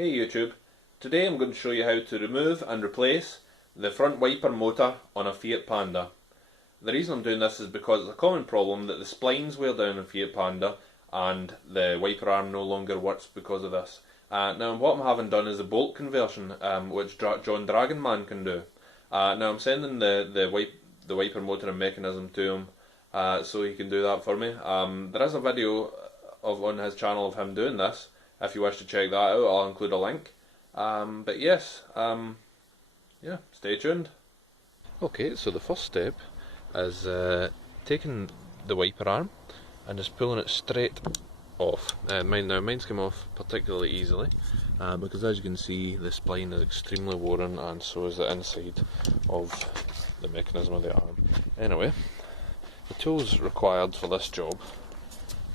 Hey YouTube, today I'm going to show you how to remove and replace the front wiper motor on a Fiat Panda. The reason I'm doing this is because it's a common problem that the splines wear down in Fiat Panda and the wiper arm no longer works because of this. Now what I'm having done is a bolt conversion, which John Dragonman can do. Now I'm sending the wiper motor and mechanism to him so he can do that for me. There is a video on his channel of him doing this. If you wish to check that out, I'll include a link. But yes, yeah, stay tuned. Okay, so the first step is taking the wiper arm and just pulling it straight off. Mine's come off particularly easily because, as you can see, the spline is extremely worn and so is the inside of the mechanism of the arm. Anyway, the tools required for this job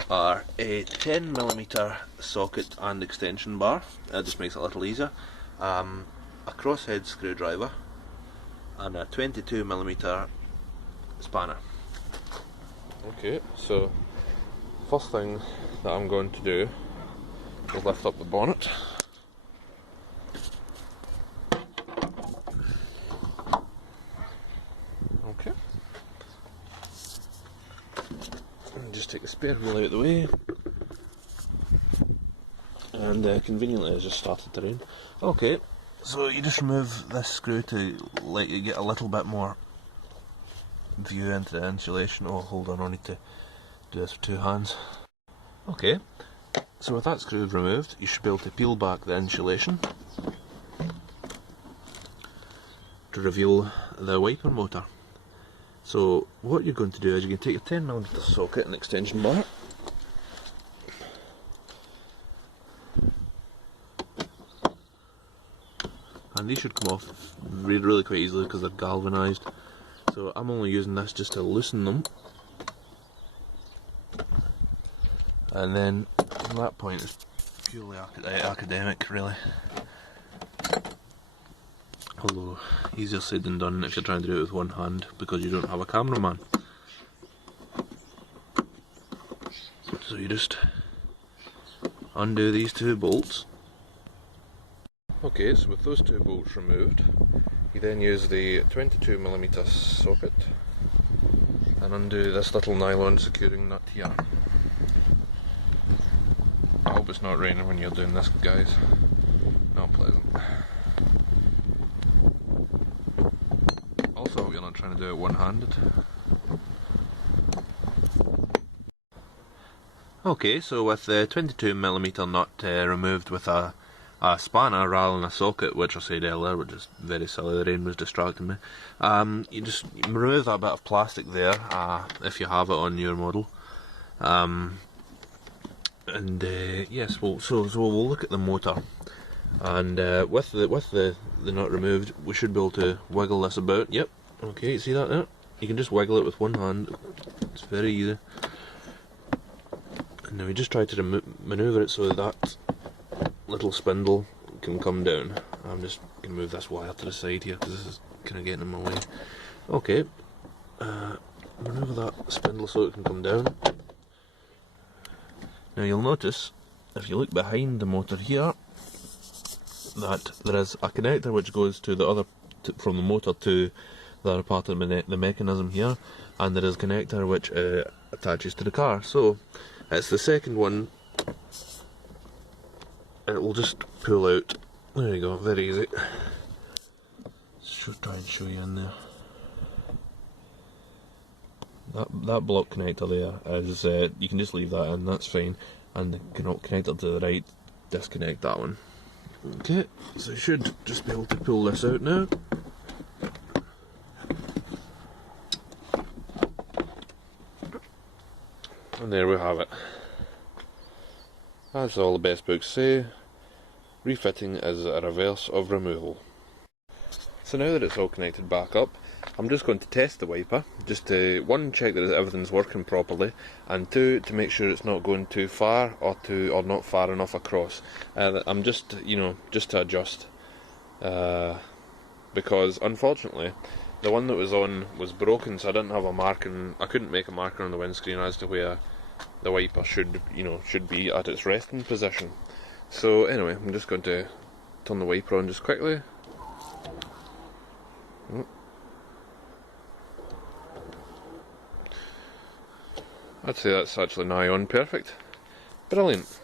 are a 10mm socket and extension bar. It just makes it a little easier. A crosshead screwdriver and a 22mm spanner. Okay, so first thing that I'm going to do is lift up the bonnet. Okay. And just take the spare wheel out of the way. And conveniently it's just started to rain. Okay, so you just remove this screw to let you get a little bit more view into the insulation. Oh, hold on, I need to do this with two hands. Okay, so with that screw removed, you should be able to peel back the insulation to reveal the wiper motor. So what you're going to do is you're going to take your 10mm socket and extension bar, and these should come off really quite easily because they're galvanised. So I'm only using this just to loosen them, and then from that point it's purely academic really. Although easier said than done if you're trying to do it with one hand because you don't have a cameraman. So you just undo these two bolts. Okay, so with those two bolts removed, you then use the 22mm socket and undo this little nylon securing nut here. I hope it's not raining when you're doing this, guys. Not pleasant. Also, I hope you're not trying to do it one-handed. Okay, so with the 22mm nut removed with a spanner rather than a socket, which I said earlier, which is very silly, the rain was distracting me. You just remove that bit of plastic there, if you have it on your model. Yes, so we'll look at the motor, and with the nut removed, we should be able to wiggle this about. Yep. Okay, see that there? You can just wiggle it with one hand. It's very easy. And now we just try to manoeuvre it so that little spindle can come down. I'm just going to move this wire to the side here because this is kind of getting in my way. Okay, manoeuvre that spindle so it can come down. Now you'll notice, if you look behind the motor here, that there is a connector which goes to the other, from the motor to the other part of the mechanism here, and there is a connector which attaches to the car. So it's the second one. It will just pull out. There you go, very easy. Should try and show you in there. That block connector there is, you can just leave that in, that's fine. And the connector to the right, disconnect that one. Okay, so you should just be able to pull this out now. And there we have it. As all the best books say, refitting is a reverse of removal. So now that it's all connected back up, I'm just going to test the wiper, just to, one, check that everything's working properly, and two, to make sure it's not going too far or not far enough across. I'm just, just to adjust, because unfortunately the one that was on was broken, so I didn't have a marking. I couldn't make a marker on the windscreen as to where the wiper should be at its resting position. So anyway, I'm just going to turn the wiper on just quickly. I'd say that's actually nigh on perfect. Brilliant.